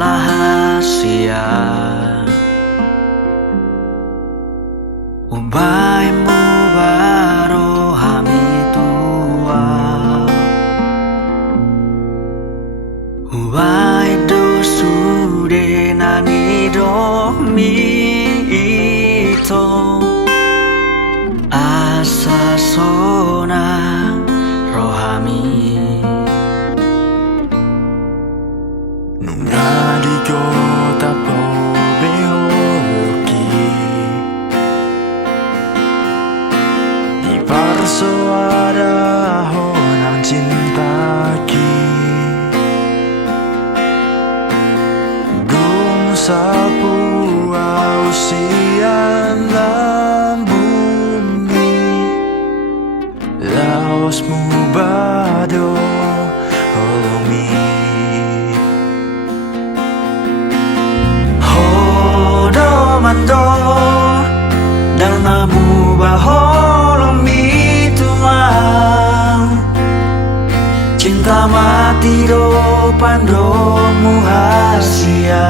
rahasia ubaimu baru hami tua ubai dosude nani domi ito asa sona rohami Nungadi ko tapo behoki Di parso ada honang cintaki Gung sapu ausian lambumi Laos mubado holomi Mando dan namu baholong mituang cinta mati do pandomu hasia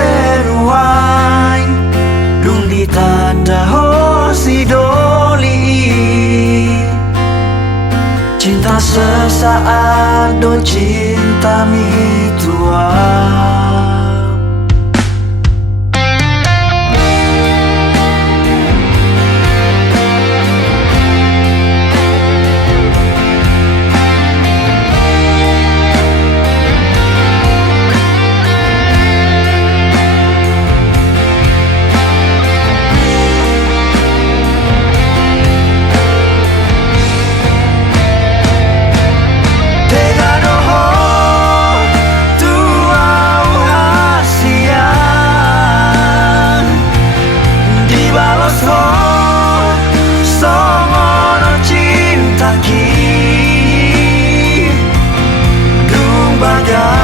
haperuai dung ditanda hosi doli cinta sesaat do cinta mitua bagai